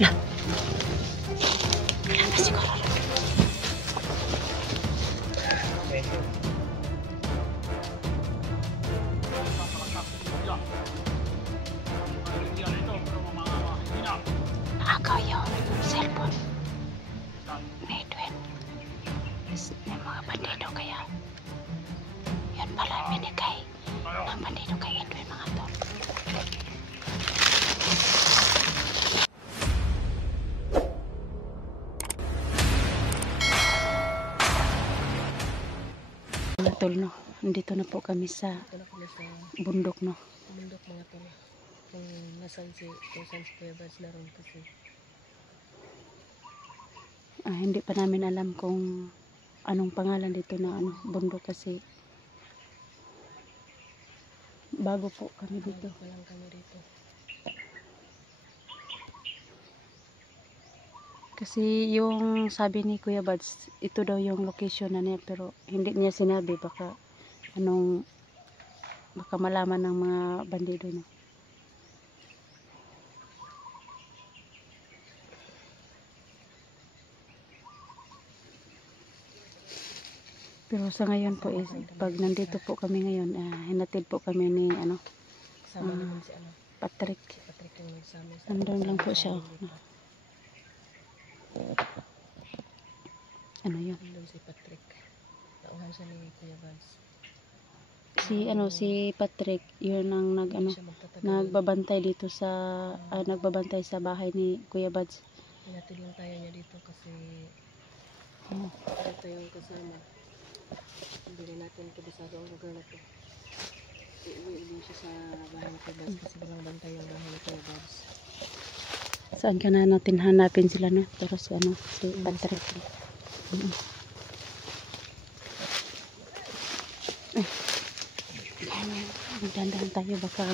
Lah. Wala na siguro. Nakakaw yung cellphone ni Edwin. May mga bandido kaya yun pala binigay ng bandido kay Edwin, mga tol. Mga tol, no, nandito na po kami sa bundok, no. Bundok, mga tol. Kung nasan si Kuya Bads na ron kasi. Hindi pa namin alam kung anong pangalan dito na bundok kasi bago po kami dito. Bago pa lang kami dito. Kasi yung sabi ni Kuya Bads, ito daw yung location na niya, pero hindi niya sinabi, baka malaman ng mga bandido na. Pero sa ngayon po is, pag nandito po kami ngayon, hinatid po kami ni Kasama naman si Patrick. Patrick yung nagsama. Nandun lang po siya. Ano yun? Nandun si Patrick. Nauhan siya ni Kuya Bads. Si Patrick, yun ang nagbabantay dito sa nagbabantay sa bahay ni Kuya Bads. Hinatid lang tayo niya dito kasi ito yung kasama. Hindi natin kabisado ang lugar na ito. Iuwi din siya sa bahay ni Kuya Bads kasi walang bantay yung bahay ni Kuya Bads. Saan ka na natin hanapin sila, no? Pero si Patrick. Magdandahan tayo, baka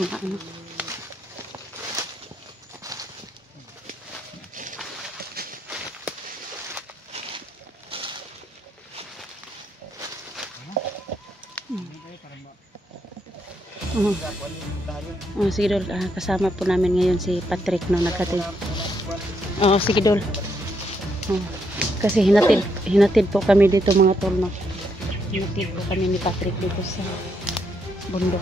sige Dol, kasama po namin ngayon si Patrick, no, nagkatid. Sige Dol. Kasi hinatid po kami dito, mga tol, no. Hinatid po kami ni Patrick dito sa bundok.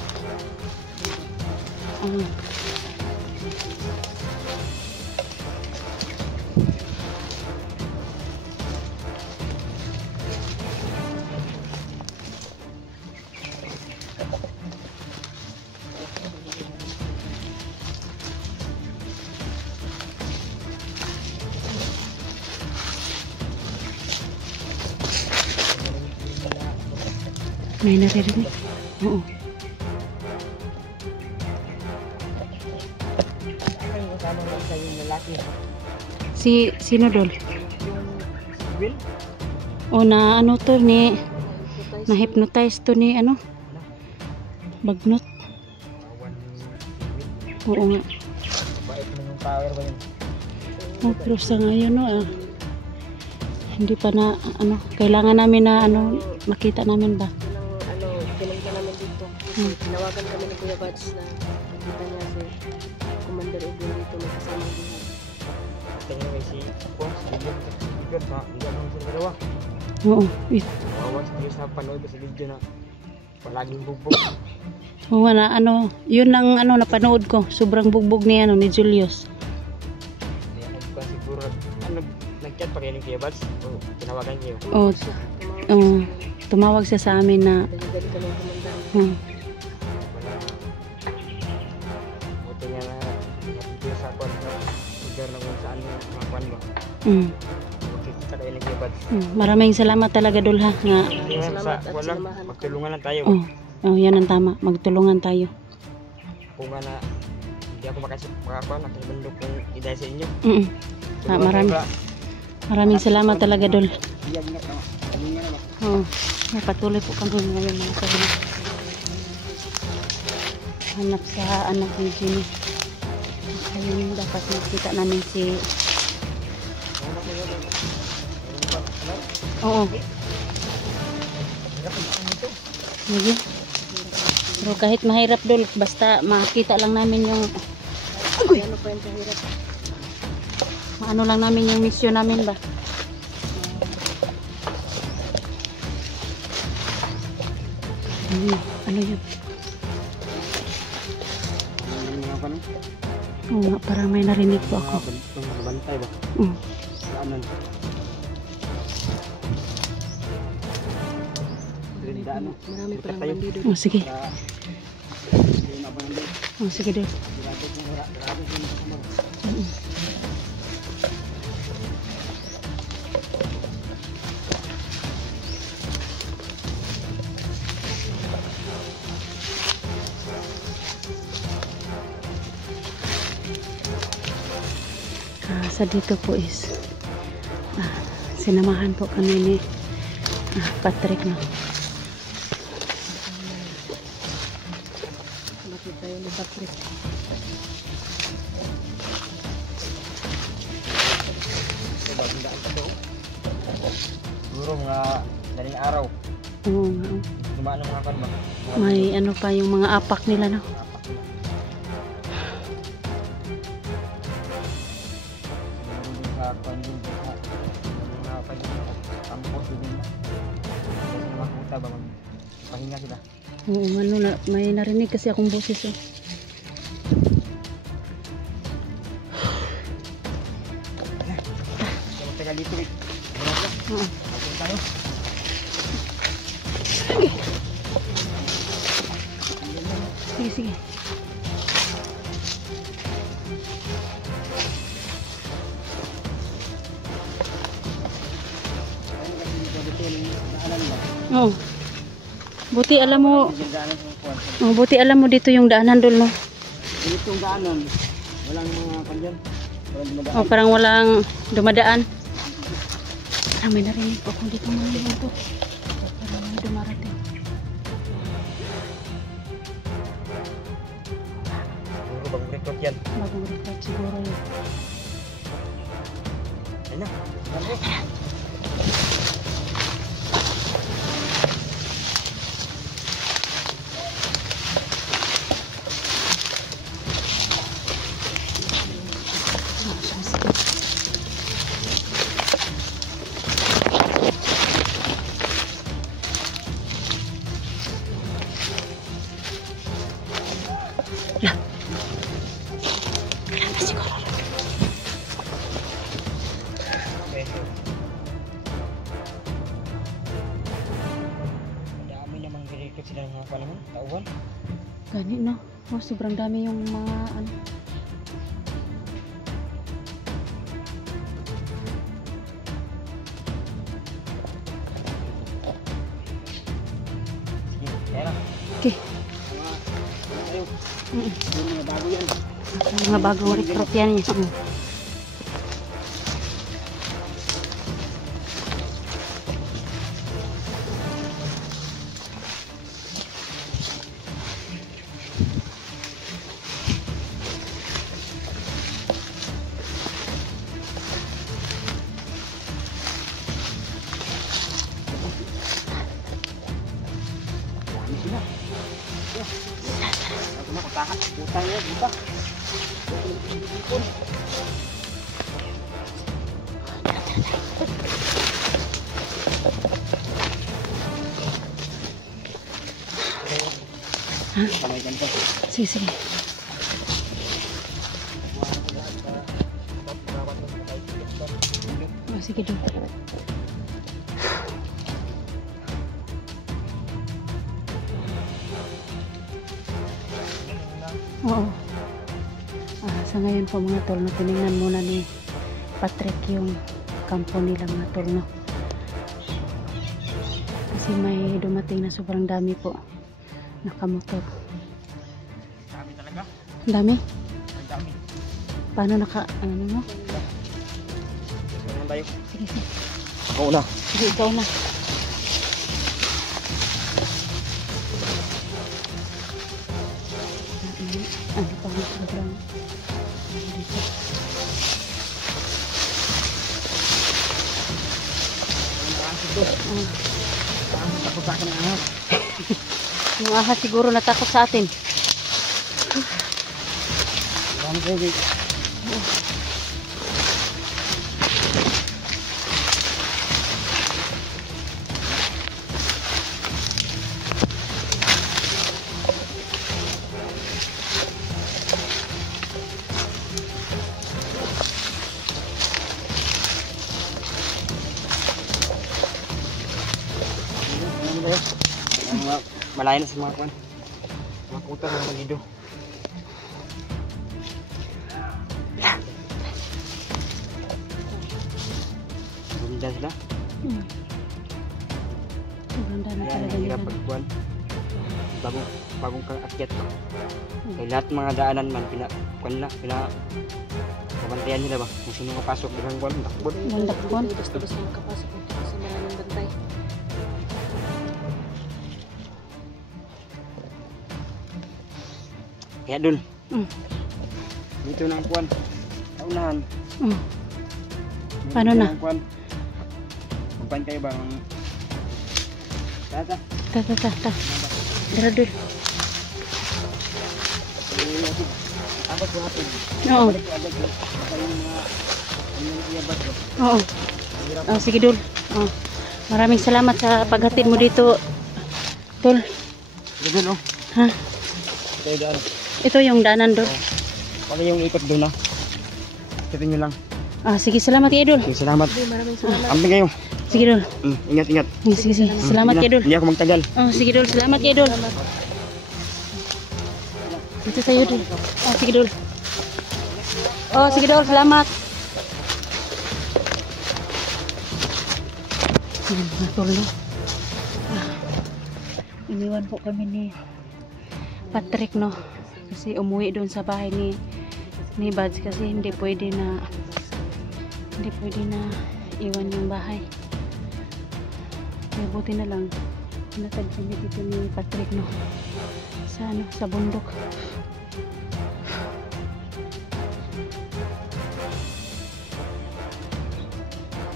May naririnig. Oo. Sino Dol? Na to ni na-hypnotize to ni Bagnot. Oo nga. Pero sa ngayon, no, hindi pa na kailangan namin na makita namin ba? Pinunta namin dito. Tinawagan kami ni Kuya Bads na nakita niya si Commander Edwin dito na kasama niya. Tingnan mo si Bigger sa hindi naman sila dalawa. Oo. Wawas niyo sa panood sa video na palaging bugbog. Oo na yun ang napanood ko. Sobrang bugbog ni Julius. Hindi ako siguro nag-chat pa kayo ni Kuya Bads. Tinawagan niyo. Tumawag siya sa amin na buti niya na dito sa lugar na kung saan mga kwan ba. Kita kayo ni Kuya Bads. Maraming salamat talaga, Dol, ha, nga walang magtulungan lang tayo. Yan ang tama, magtulungan tayo. Kung na hindi ako makakwan nakibundok kung idaya sa inyo. Maraming salamat talaga, Dol. Patuloy po kami ngayon, mga sarili. Hanap sa anak ni Jimmy. Ayun, dapat makita namin si Sige. Pero kahit mahirap, Dol, basta makita lang namin yung ano pa yung kahirap. Ano lang namin yung mission namin ba? Ano yun? Oo nga, parang may narinig po ako. Bantay ba? Daanan. Marami pa lang bandido. Oh, sige. Oh, sige doon. Sa dito po is sinamahan po kami ni Patrick na. Bakit tayo ni Patrick? Siguro mga daling araw. Oo nga. Dumaan ng mga kan ba? May ano pa yung mga apak nila, no? Pahinga sila. Oo, ano na, may narinig kasi akong boses eh. Teka dito eh. Oo. Tayo. Sige, sige. Oo. Buti alam mo, buti alam mo dito yung daanan dul, no? Dito yung daanan. Walang mga kanyan. Walang dumadaan. Oh, parang walang dumadaan. Parang may narinig po kung dito mga ito. Parang may dumarating. Siguro bagong record yan. Bagong record siguro yun. Ayun na. Dami namang direkot sila ng mga panahon, tauhan. Gani, no? Oh, sobrang dami yung mga ano. Sige, kaya lang. Okay. Mga bago yan. Mga bagong recruit yan niya. Dami sila. Ako na kutahan. Utang yan, buta. Kamay ganito. Sige, sige. Oh, sige doon. Oo. Sa ngayon po mga tol, no, tinignan muna ni Patrick yung kampo nila mga tol, no? Kasi may dumating na sobrang dami po nakamotor. Dami talaga. Ang dami? Ang dami. Paano ano mo? Saan tayo? Sige, sige. Oo na. Sige, ikaw na. Ano pa ang sobrang dito. Takot sa akin ang ahas. Yung ahas siguro natakot sa atin. Dami kayo, babe. tayo. Ang mga malayo na sa mga kwan. Mga kuta ng magido. Ganda sila. Ganda na Kaya talaga nahirap nila. pagkuhan. Bagong kang akyat. Kaya lahat mga daanan man, kabantayan nila ba? Kung sino kapasok bilang buwan, takbon. Landakbon. Basta makapasok dito kasi maraming bantay. Kaya dun, dito na ang kuwan. Naunahan. Paano na? Magpan kayo ba? Tata. Ta. Dara dul. Abot ko natin. Oo. Balik ko agad ko. Baka yung mga iabot ko. Oo. Oh, sige dul. Oh. Maraming salamat sa paghatid mo dito. Tol. Sige dun, oh. Ha? Ito yung daan. Ito yung daanan dul. Pag yung ikot dun, ah. Ito nyo lang. Ah, sige salamat kay Idol. Sige, salamat. Maraming salamat. Amping kayo. Sige dul. Ingat. Sige. Salamat Sige kay na. Idol. Hindi ako magtagal. Oh, sige dul. Salamat kay Idol. Dito tayo dul. Oh, sige dul. Oh, sige dul. Salamat. Natuloy. Iniwan po kami ni Patrick, no, kasi umuwi doon sa bahay ni Bads kasi hindi pwede na iwan yung bahay. Kaya buti na lang natag kami dito ni Patrick, no, sa bundok.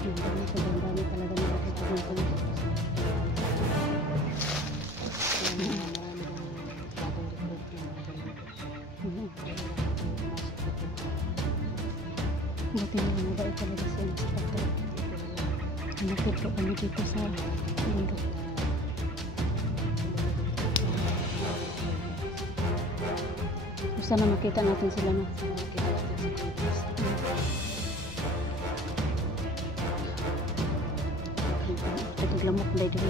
Ganda talaga nila dito ng bundok. Buti na lang mabait talaga siya. Hanapin po kami dito sa bundok. Sana makita natin sila, no? Lamok na dito.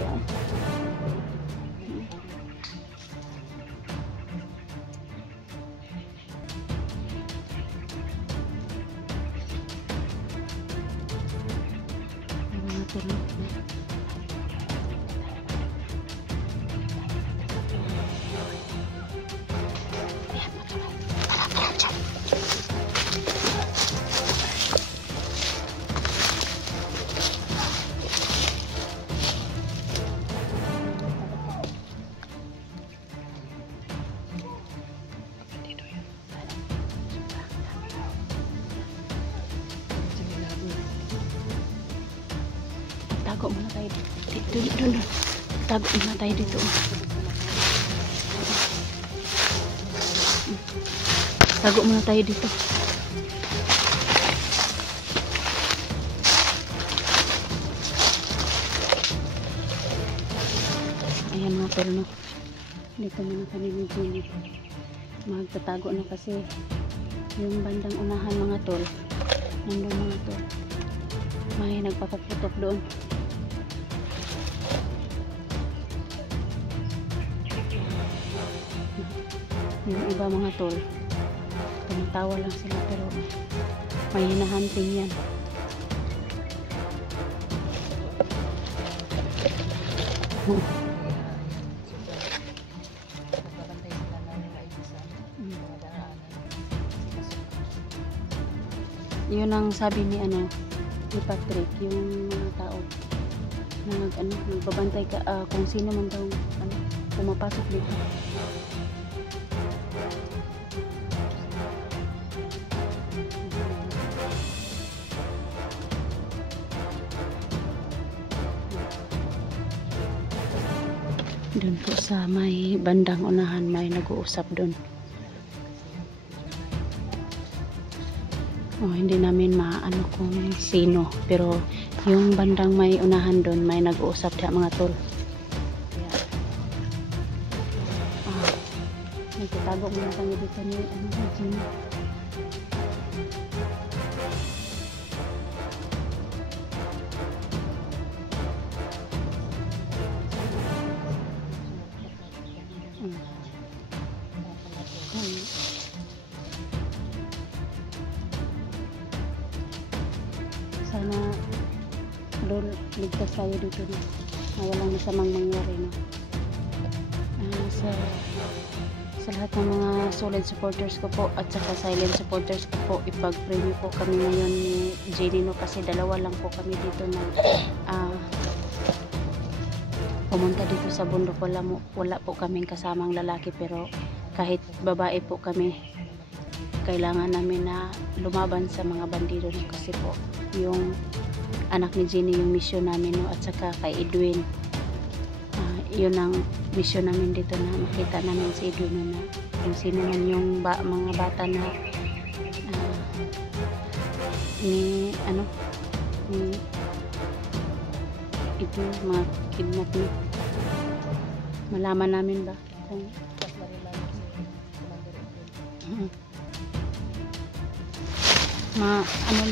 Tago muna tayo dito. Tago muna tayo dito. Tago muna tayo dito. Ayan mga tol, no. Dito muna kami ni Jenny. Magtatago na kasi yung bandang unahan mga tol. Nandun mga tol. May nagpapaputok doon. Yung iba mga tol, tumatawa lang sila pero may hinahunting yan. Yun ang sabi ni Patrick, yung mga tao na nagbabantay ka kung sino man daw pumapasok dito. Doon po sa may bandang unahan may nag-uusap doon. Hindi namin maano kung sino, pero yung bandang may unahan doon may nag-uusap diya mga tol. Nagtatago muna kami dito ni Gina. Sana Lord, ligtas tayo dito na walang masamang mangyari, no? Sa lahat ng mga solid supporters ko po at saka silent supporters ko po, ipag-pray niyo po kami ngayon ni Jenny, no? Kasi dalawa lang po kami dito na pumunta dito sa bundok. Wala po kaming kasamang lalaki, pero kahit babae po kami, kailangan namin na lumaban sa mga bandido, no? Kasi po yung anak ni Jenny yung mission namin, no? At saka kay Edwin, yun ang mission namin dito, na makita namin si Edwin, na kung sino man yung mga bata na ni Edwin, mga kidnap niya, malaman namin ba kung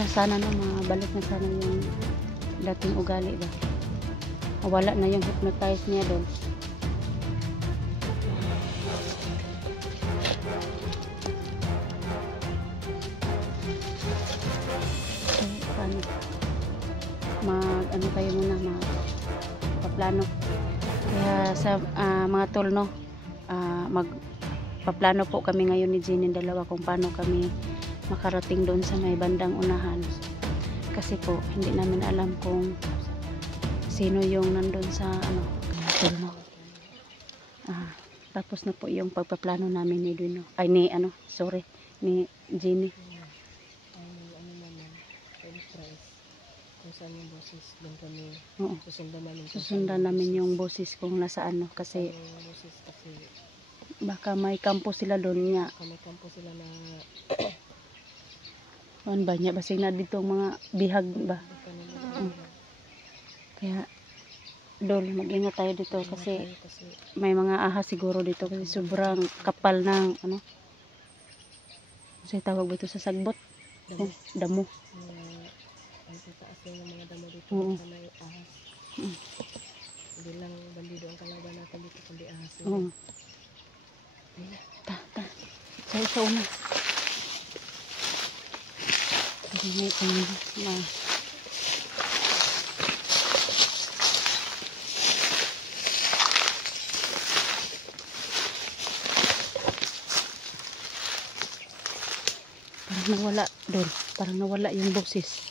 na sana, no, mabalik na sana yung dating ugali ba, wala na yung hypnotize niya doon. Paano kayo muna magpaplano, kaya sa mga tol, no, magpaplano po kami ngayon ni Jenny dalawa kung paano kami makarating doon sa may bandang unahan, kasi po hindi namin alam kung sino yung nandun sa tulno. Tapos na po yung pagpaplano namin ni Edwin, no? Ay ni Jenny. Kung saan yung boses, doon kami susundan namin yung boses kung nasaan, no? Kasi baka may kampo sila doon niya. May kampo sila na ano ba niya, basig na dito mga bihag ba. Kaya Dol, mag-ingat tayo dito kasi may mga ahas siguro dito, kasi sobrang kapal ng kasi tawag ba ito sa sagbot? Damo. Ang tataas yung mga damo dito, sa may ahas. Hindi lang bandido ang kalaban natin dito, kundi ahas. Sa una. Parang nawala doon, parang nawala yung boses.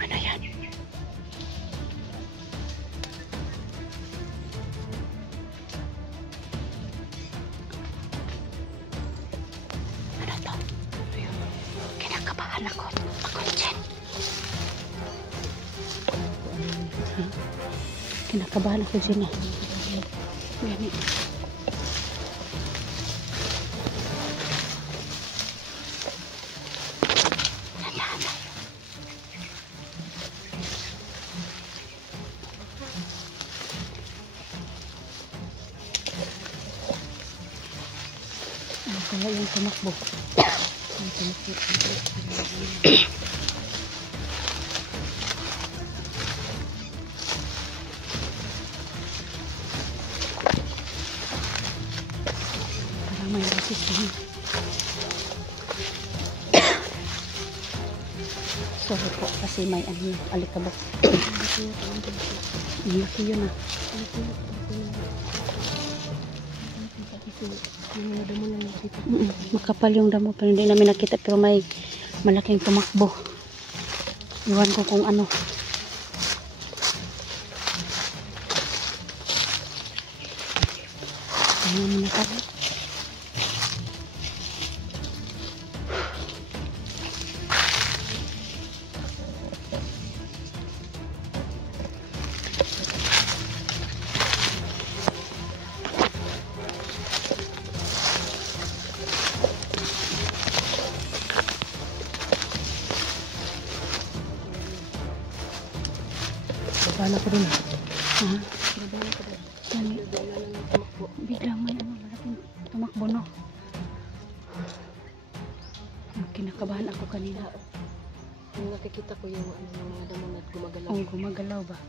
Ano yan? Ano to? Kinakabahan ako. Ako dyan. Kinakabahan ako dyan. Ganit. Kaya yung tumakbo. Yung tumakbo. Parang may basis din. Sorry po kasi may alikabok. Ang laki yun ah. Makapal yung damo pero hindi namin nakita, pero may malaking tumakbo. Iwan ko kung ano. Ano naman nakita? Paano ko dun? Biglang may malaking tumakbo, no? Kinakabahan ako kanina. Yung nakikita ko yung mga damo na gumagalaw. Oh, gumagalaw ba?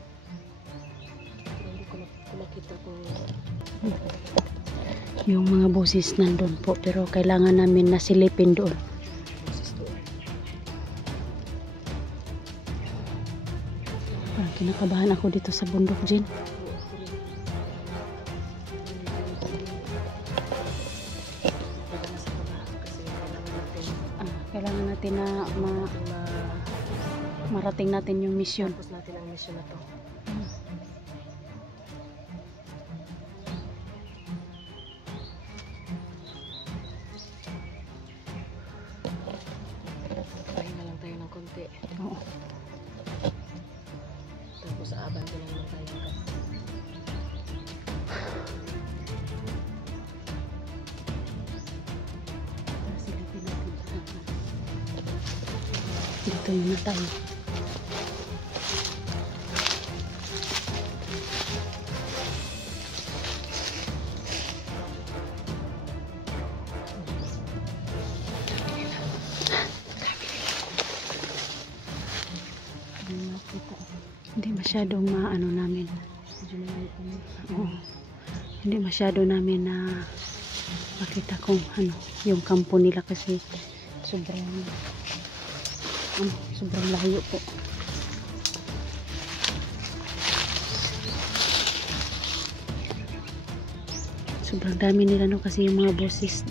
ko makita kung Yung mga boses nandun po, pero kailangan namin nasilipin doon. boses doon. Parang kinakabahan ako dito sa bundok, Jin. Kailangan natin na marating natin yung mission. Tapos natin ang mission na to. Pahinga lang tayo ng konti. Oo. Tapos aaban ko naman tayo. Silipin natin. Dito muna tayo. Hindi masyadong maano namin. Oo. Hindi masyado namin na makita kung ano yung kampo nila kasi sobrang sobrang layo po. Sobrang dami nila no kasi yung mga boses.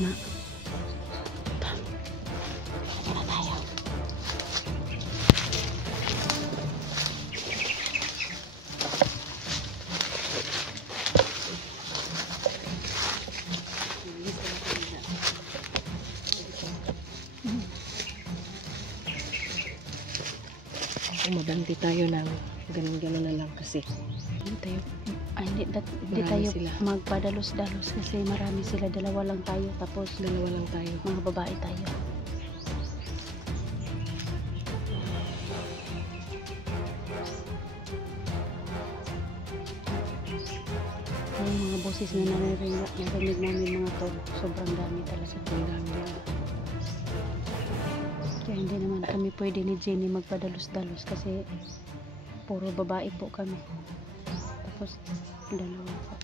Na wala tayo. Umabanti tayo ng ganun-ganun na lang kasi Hindi tayo, hindi Marami tayo sila. magpadalos-dalos kasi marami sila, dalawa lang tayo, tapos dalawa lang tayo. mga babae tayo. Yung mga boses na narinig namin mga tol, sobrang dami talaga. Ang dami nila. Kaya hindi naman kami pwede ni Jenny magpadalos-dalos kasi puro babae po kami. Tapos dalawa po.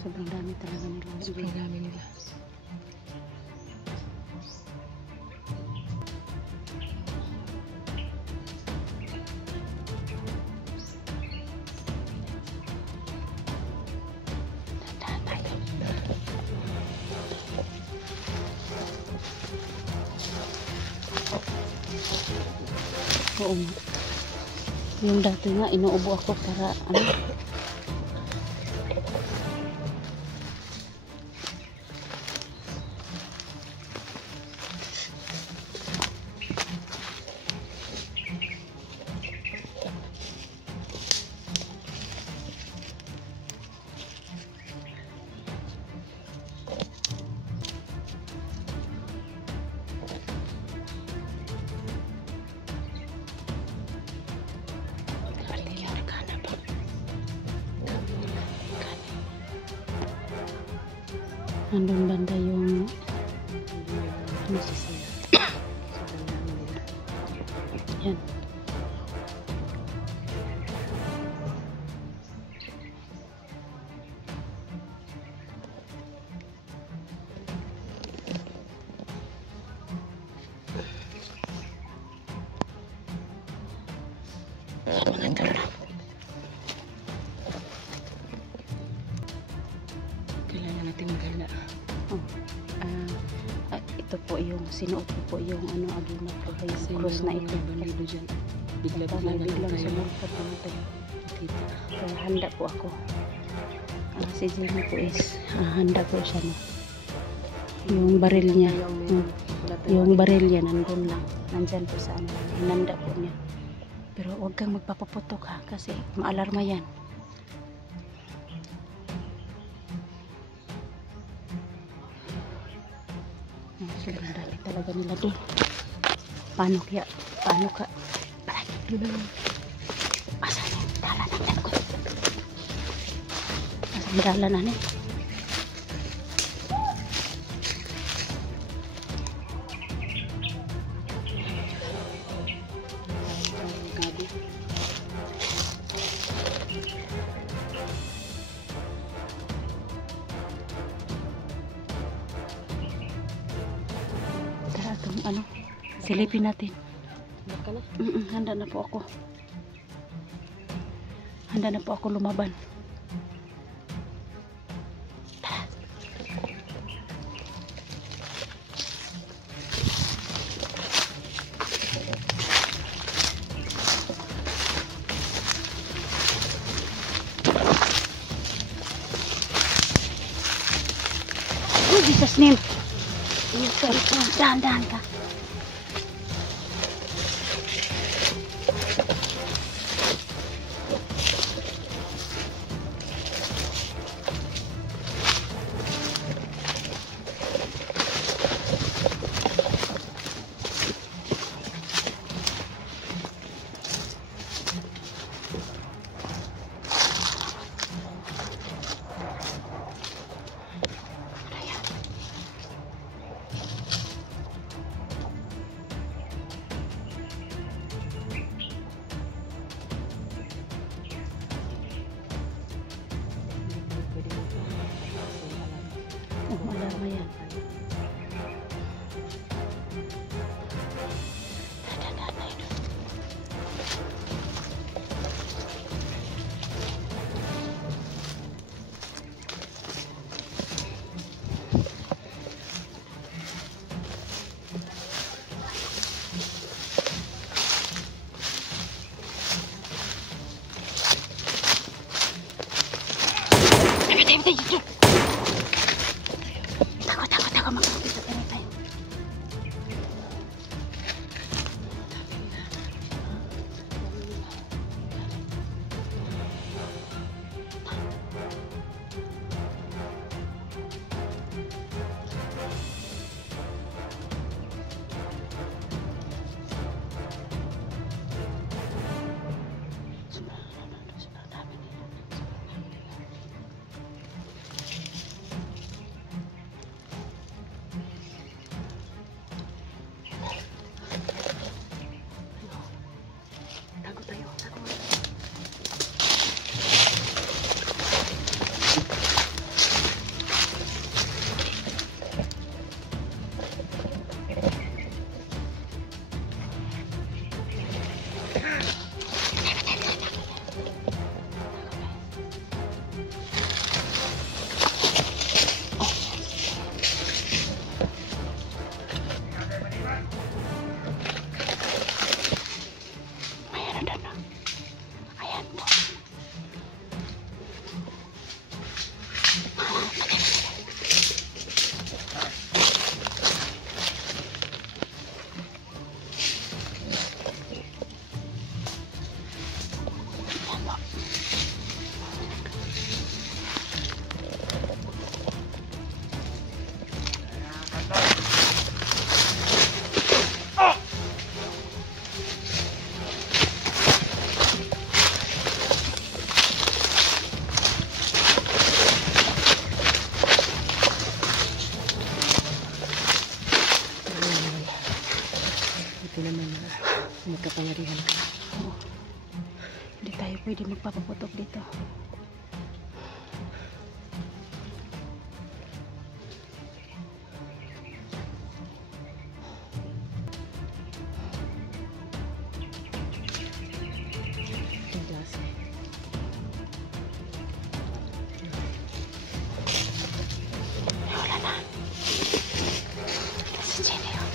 Sobrang dami talaga nila. Sobrang dami nila. Oo nga. Yung dati nga, inuubo ako para ano. Nandun banda yung Boses nila. Sobrang dami nila. yan. Mga tara. Kailangan natin maganda. Oh. Ito po yung sinuot ko po yung ano agima po yung Kasi cross na mayroong ito. mga bandido dyan. Bigla-bigla Biglang na lang tayo sumulpot na ito. makita. Kaya handa po ako. Si Jenny po is handa po siya no. Yung baril niya. Yung baril niya nandun lang. Nandyan po sa ano. Hinanda po niya. Pero huwag kang magpapaputok ha kasi maalarma yan. Sobrang dami talaga nila doon. Paano ka? Asan yung dala natin ko? Asan yung dala natin? ano, silipin natin. Baka na. Handa na po ako. Handa na po ako lumaban. Oh, Jesus name. Dahan-dahan ka. Oh, alarma yan. Dahan-dahan na yun. Tayo. Takot makakapit sa tayo. Magkapangyarihan ka. Oo. Hindi tayo pwede magpapaputok dito. Itong klase. Wala na. Si Jenny, oh.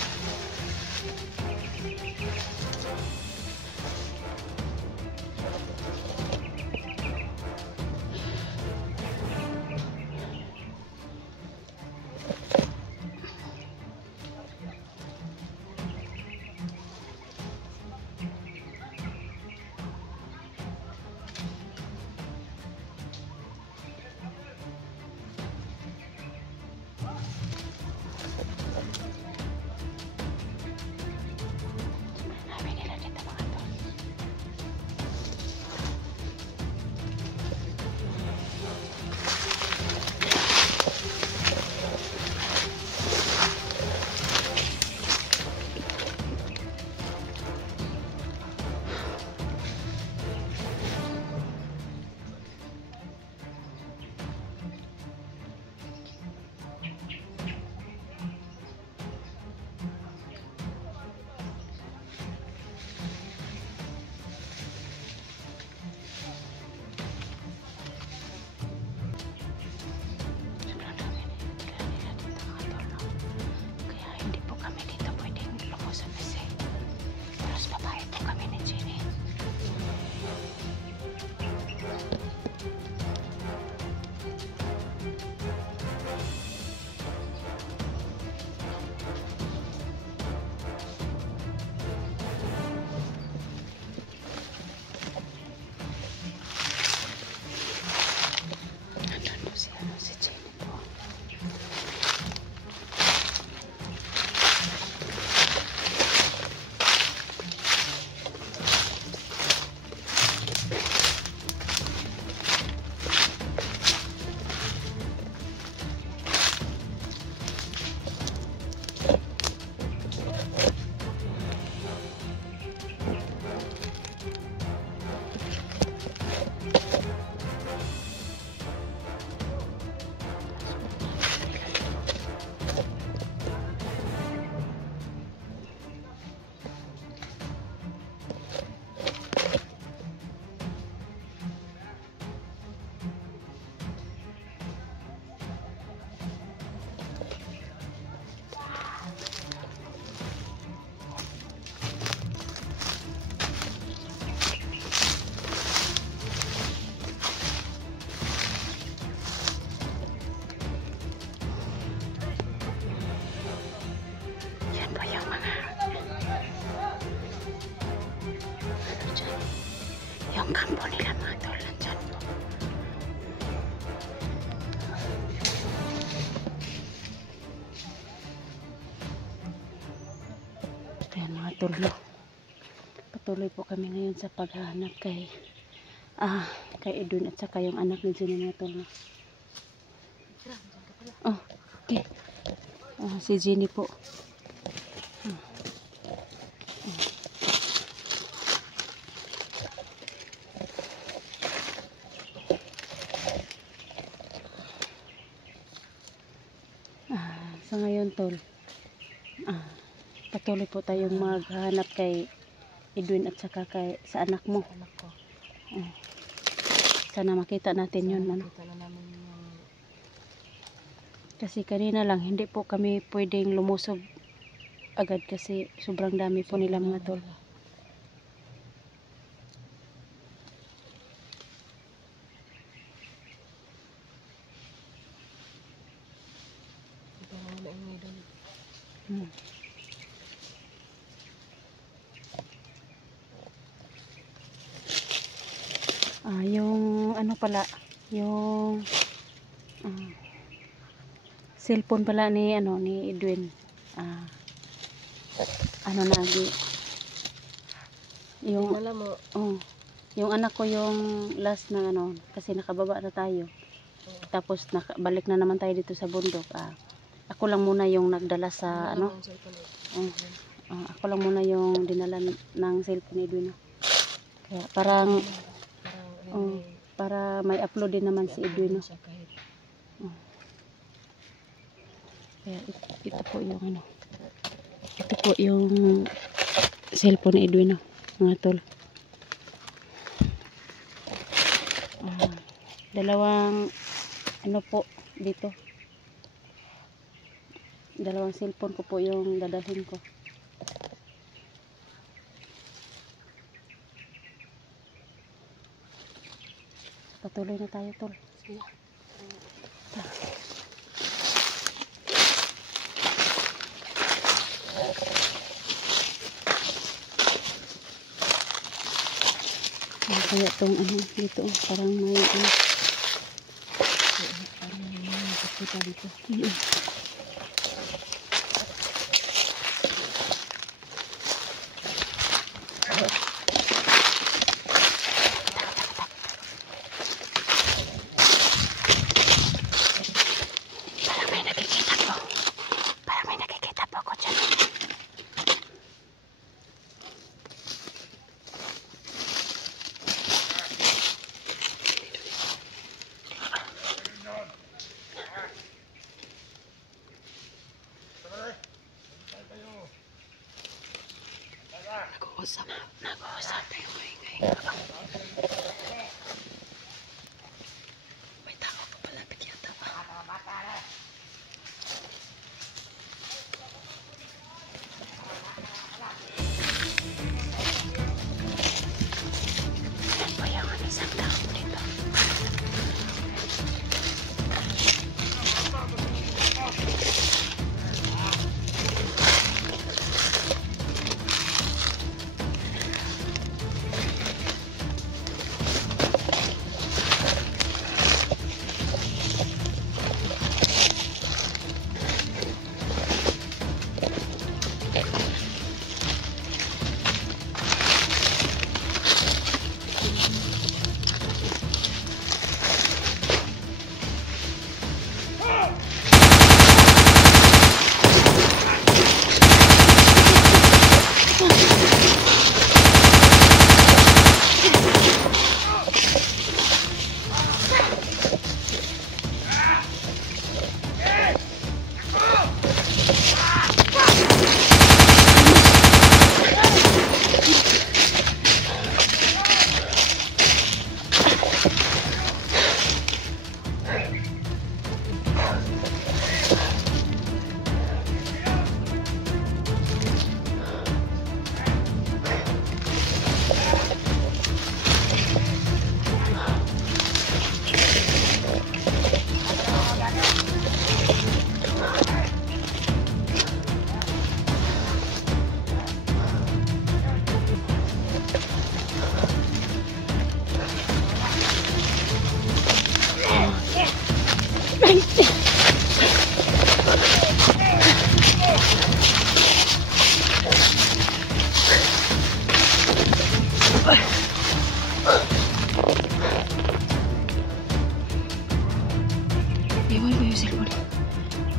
tol, no? Patuloy po kami ngayon sa paghahanap kay Edwin at saka yung anak ni Jenny, mga tol, no? Oh, okay. Si Jenny po. Sa ngayon, tol, patuloy po tayong maghahanap kay Edwin at saka sa anak mo. Anak ko. Sana makita natin yun, ano? Kita na namin yung Kasi kanina lang hindi po kami pwedeng lumusob agad kasi sobrang dami po nila, mga tol. ito na muna yung idol. Yung ano pala, yung cellphone pala ni Edwin. Yung Alam mo, yung anak ko yung last na kasi nakababa na tayo. Tapos balik na naman tayo dito sa bundok. Ako lang muna yung nagdala sa ako lang muna yung dinala ng cellphone ni Edwin. Kaya parang para may upload din naman si Edwin, no? Kaya ito po yung ito po yung cellphone ni Edwin, no, mga tol. Dalawang po dito, dalawang cellphone ko po yung dadalhin ko. Patuloy na tayo, tol. Sige. Kaya itong dito, parang may Parang may nakakita dito. Parang may nakikita po ako dyan. Nag-uusap tayo ngayon. May tao pa palapit yata ba? Bayangan isang tao dito.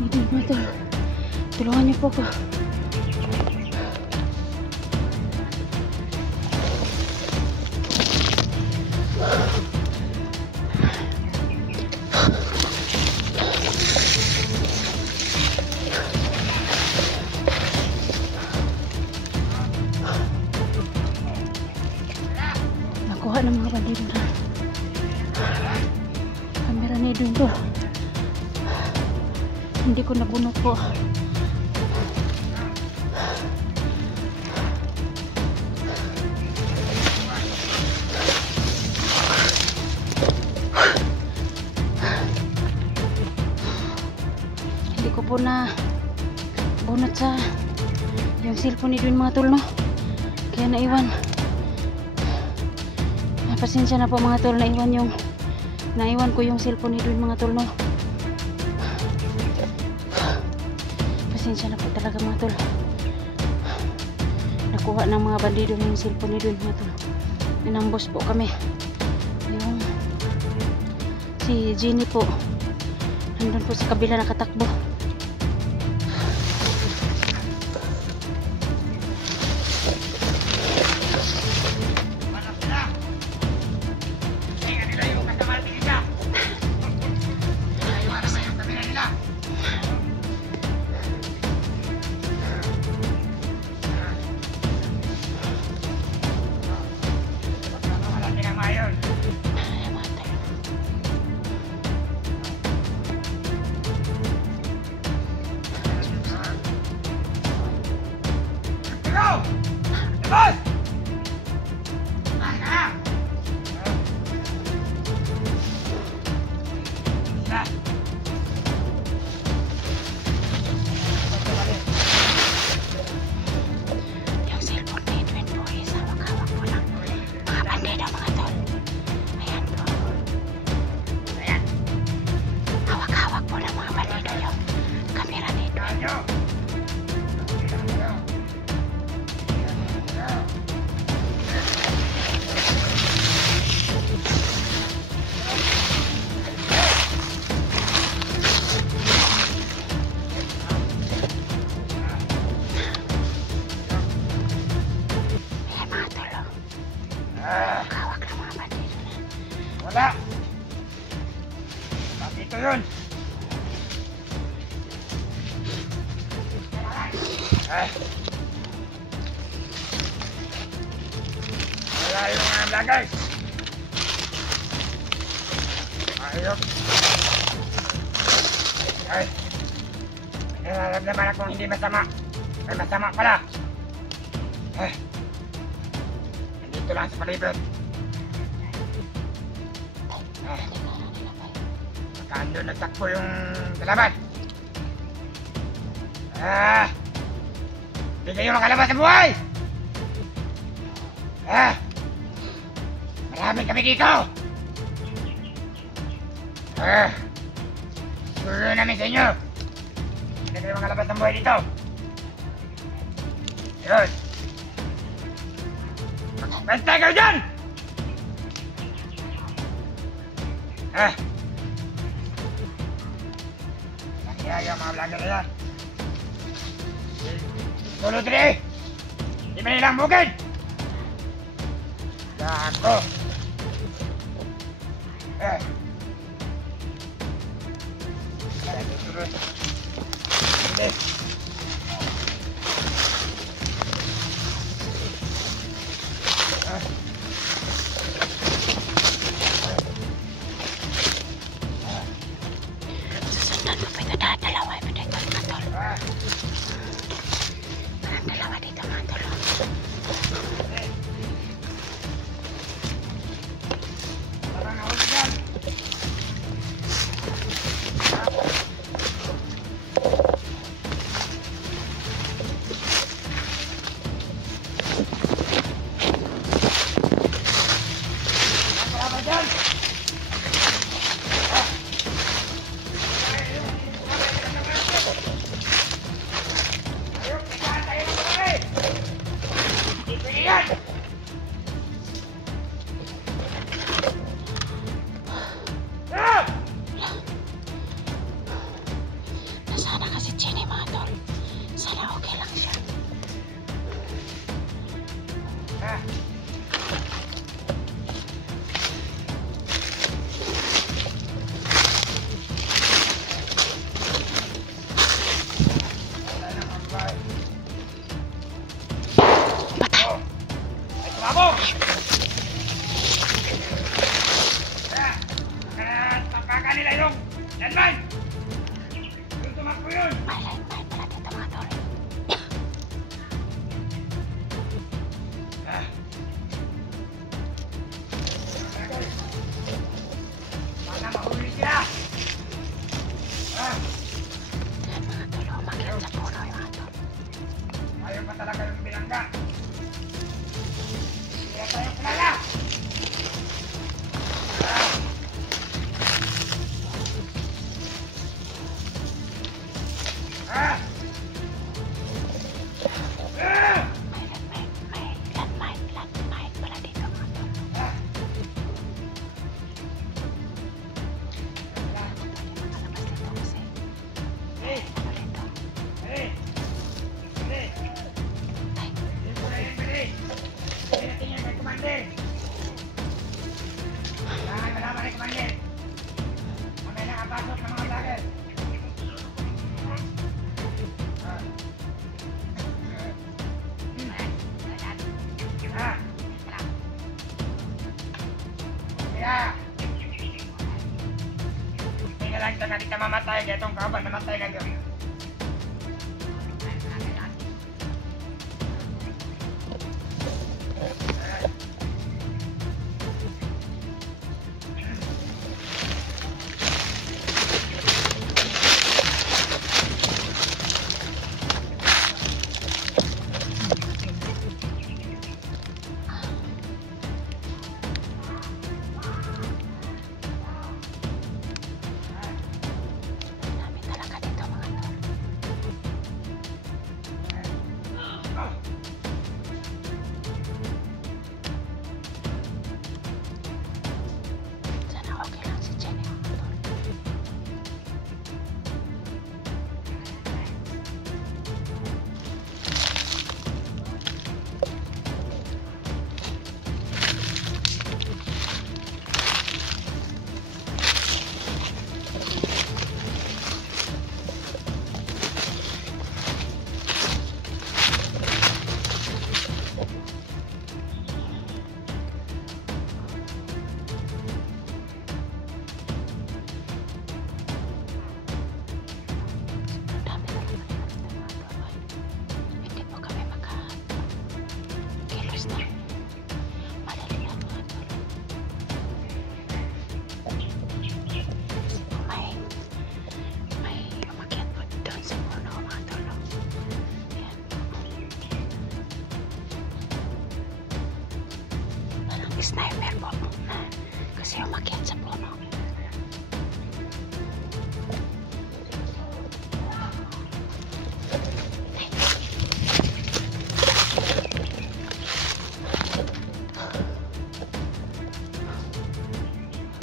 Idol mga tol. Tulungan niyo po ako. Nakuha ng mga bandido na kamera ni Idol to. Hindi ko nabunot po. Hindi ko po na bunot sa yung cellphone ni Idol mga tol, no? Kaya naiwan. Pasensya na po mga tol, naiwan ko yung cellphone ni Idol mga tol, no? Pasensya na po talaga mga tol. Nakuha ng mga bandido yung cellphone ni Idol mga tol. Inambos po kami. Yung si Jenny po nandun po sa kabila nakatakbo. Wala. Bakit ito yun? Wala yung mga vloggers. Ayok. Ay. Nararamdaman akong hindi masama. Ay, masama pala. Ay. Nandito lang sa palibot. Kando nagtakbo yung kalaban. Hindi kayo makalabas sa buhay. Marami kami dito. Siguro namin sa inyo. Hindi kayo makalabas ng buhay dito. Yun. Bantay kayo dyan! Kaya yung mga vlogger na yan. Tulo 3! Di ba nilang bukid? Gago! Sige. Susundan mo pa ito dalawa pa dito mga tol. Parang dalawa dito mga tol. Parang ako na dyan. nga di ka mamatay, kaya itong kaban namatay ka gawin. Sniper po kasi umakyat sa puno.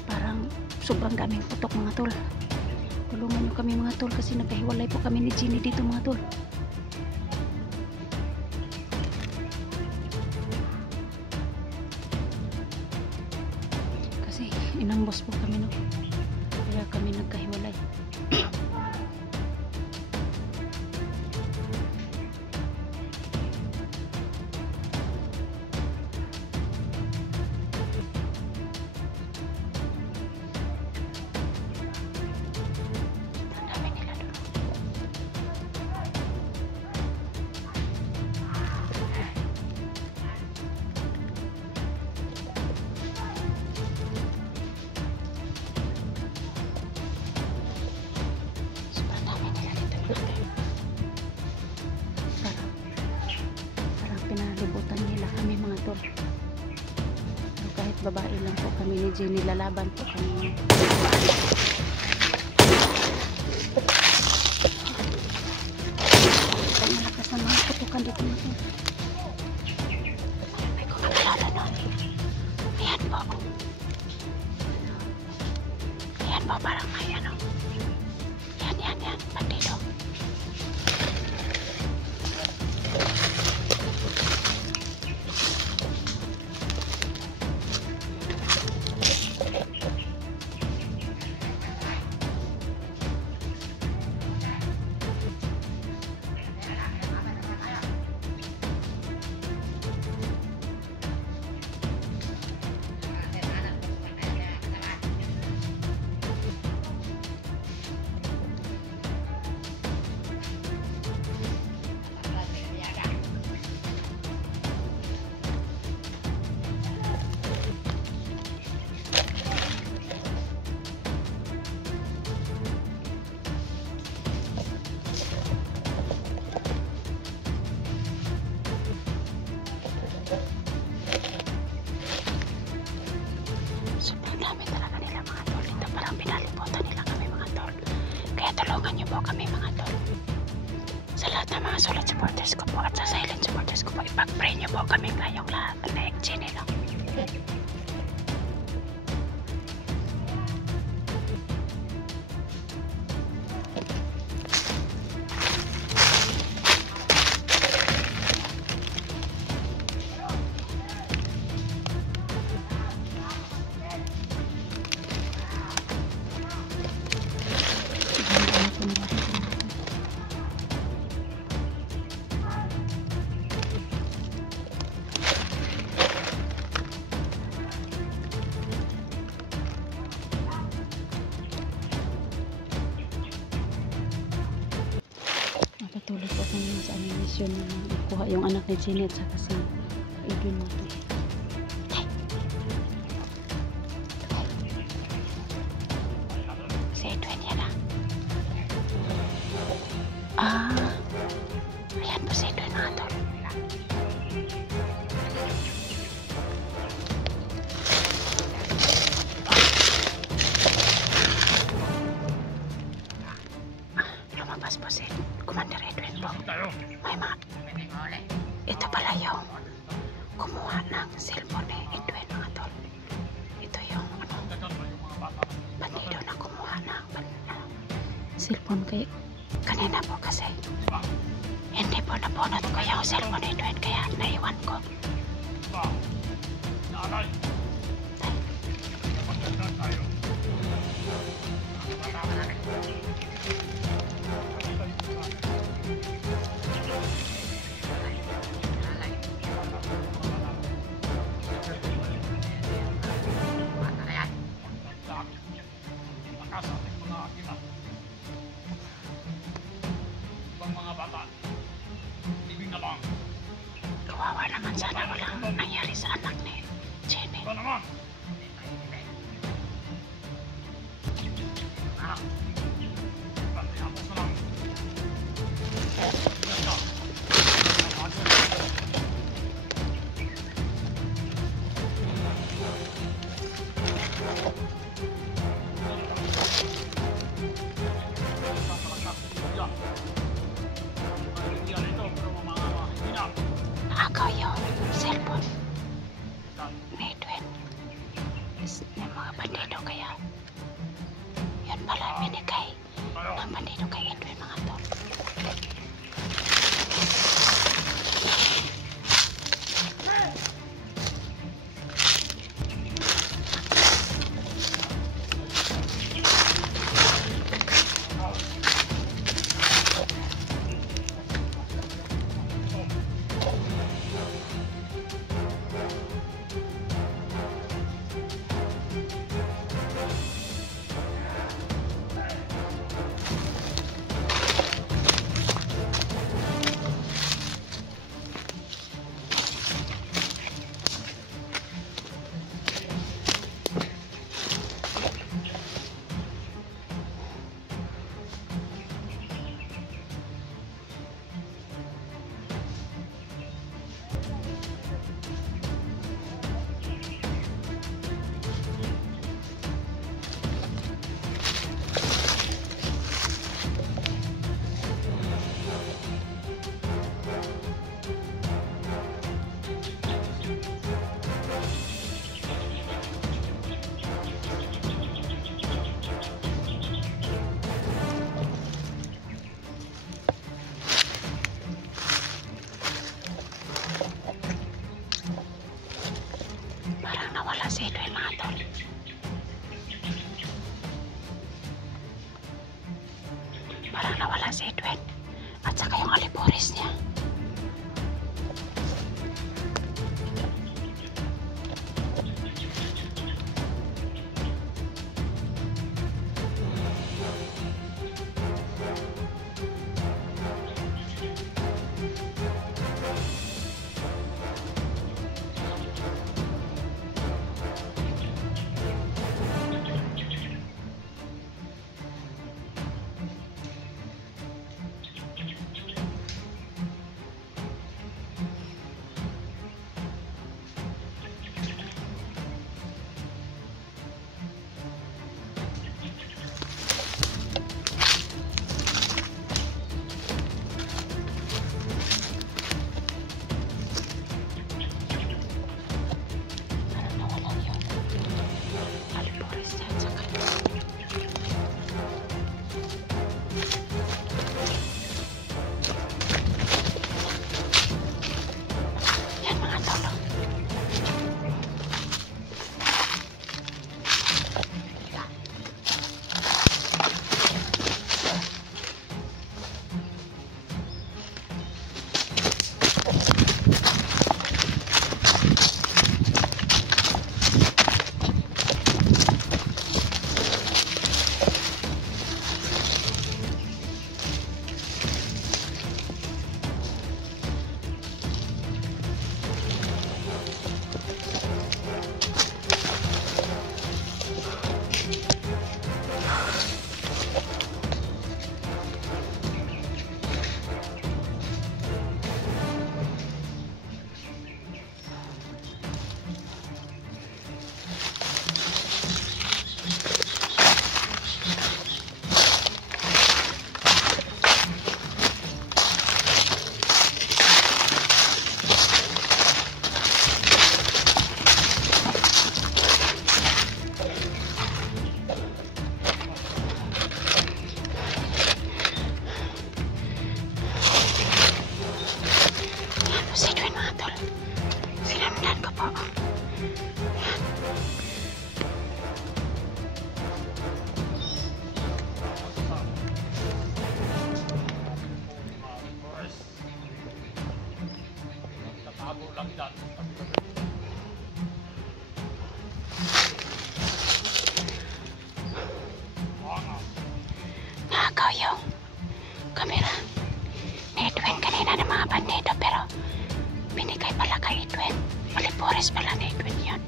Parang sobrang daming putok mga tol. Tulungan nyo kami mga tol kasi nagkahiwalay po kami ni Jenny dito mga tol. Inambos po kami no. Kaya kami nagkahiwalay. Ang dami nila doon. Pinalibutan nila kami mga tol. Pero kahit babae lang po kami ni Jenny, lalaban po kami. Ang malakas na mga putukan dito mga tol. May kumakalala nun. Ayan po. Ayan po, parang may ano. Yan. Pagdito. tulungan niyo po kami mga tol. Sa lahat ng mga solid supporters ko po at sa silent supporters ko po, ipag-pray niyo po kami ngayong lahat na Jenny lang. Patuloy po kami sa aming mission na ikuha yung anak ni Janet sa kasi Edwin natin. Si Edwin yan ah. Ayan po si Edwin mga tol. Lumabas po si Commander Edwin po. May ito pala yung kumuha ng cellphone ni Edwin mga tol. Ito yung bandido na kumuha ng cellphone kay kanina po kasi hindi po napunot ko yung cellphone ni Edwin kaya naiwan ko. Kawawa naman, sana walang nangyari sa anak ni Jenny. Naakaw yung cellphone ni Edwin ng mga bandido kaya yun pala binigay ng bandido kay Edwin mga tol. Nawala si Edwin mga tol. Parang nawala si Edwin at saka yung aliporis niya. Nakaw yung camera ni Edwin kanina ng mga bandido, pero binigay pala kay Edwin. Malipores pala ni Edwin yun.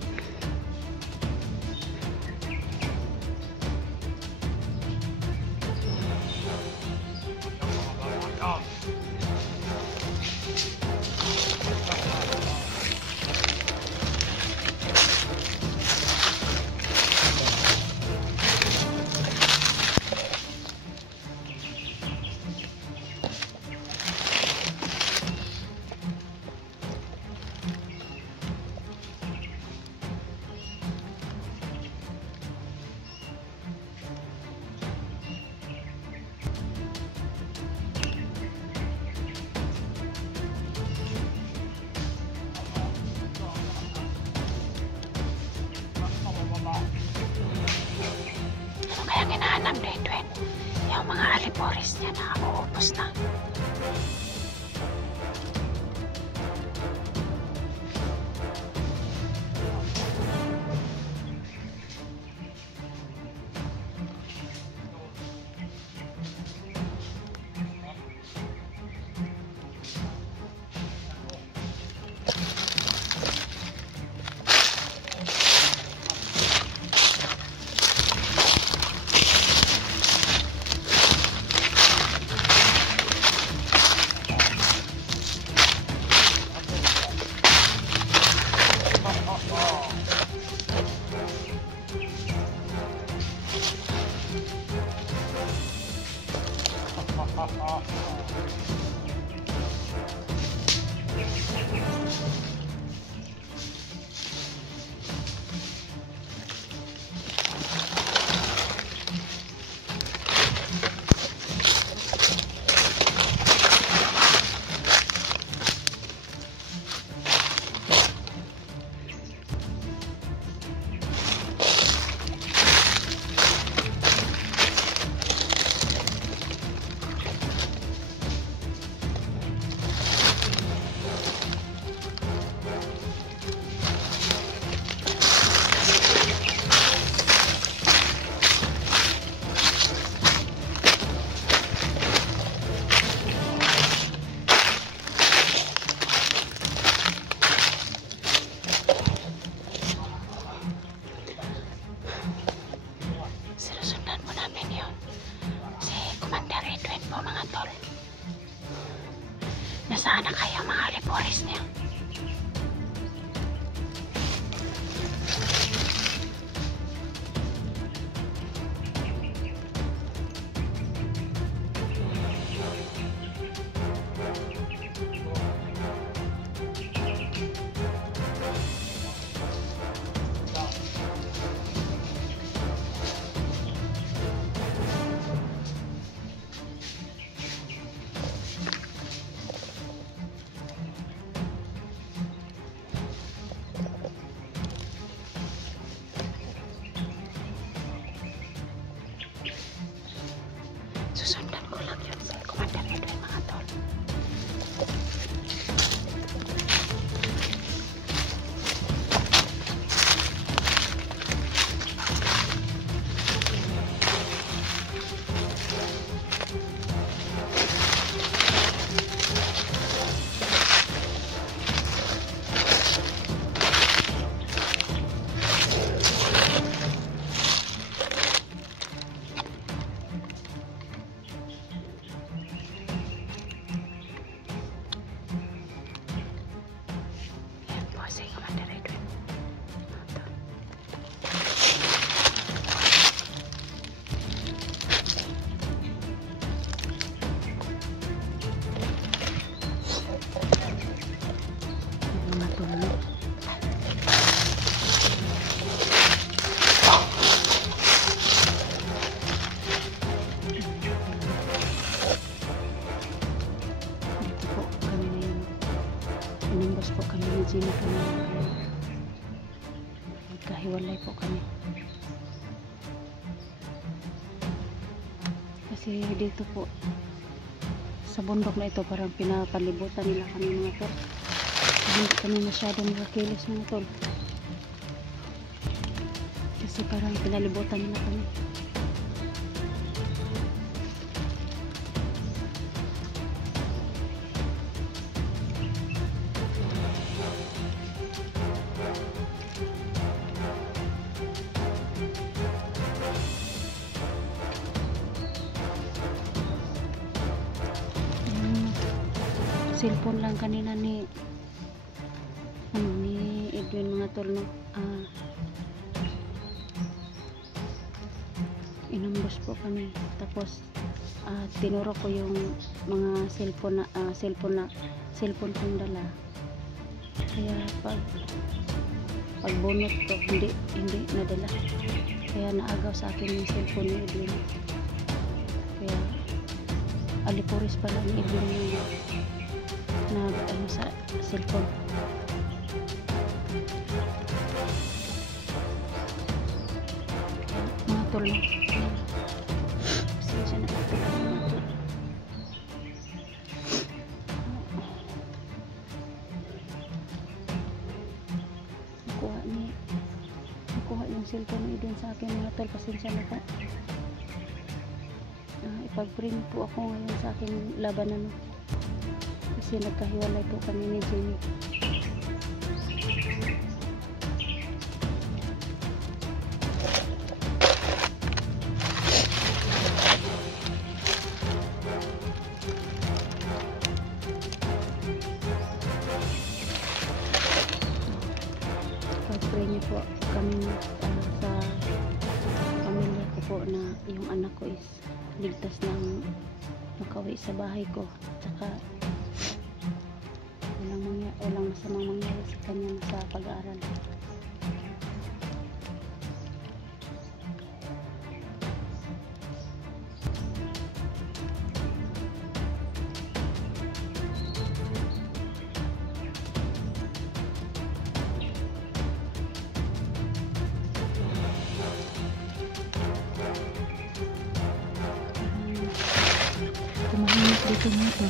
Kaya hinahanap ni Edwin yung mga alipores niya na uubos na. Sinusundan po namin yun. Si Commander Edwin po, mga tol. Nasaan na kaya mga alipores niya? Susundan ko lang yun sa Commander Edwin, mga tol. Yan po si Commander Edwin, mga tol. Yan, mga tol, no? Dito po kami ngayon. Inimbas po kami ni Gina kanina. Magkahiwalay po kami. Kasi dito po sa bundok na ito parang pinapalibutan nila kami, mga tol. Hindi kami masyadong makakilos mga tol. Kasi parang pinalibutan na kami. Cellphone lang kanina ni Edwin mga tol, no? Inambos po kami, tapos tinuro ko yung mga cellphone kong dala, kaya pagbunot ko hindi nadala, kaya naagaw sa akin yung cellphone ni Edwin. Kaya alipuris pala ni Edwin yung sa cellphone. Mga tol, pasensya na ito mga tol. Nakuha yung cellphone ni Edwin sa akin mga tol, pasensya na ka. Ipag-bring po ako ngayon sa aking labanan, kasi nagkahiwalay po kami ni Jenny. Pag-pray niyo po kami sa pamilya ko po, na yung anak ko is ligtas ng makauwi sa bahay ko, tsaka walang masamang mangyari sa kanya sa pag-aaral. Tumahimik dito nito.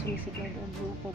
Sumisigaw doon mga tol.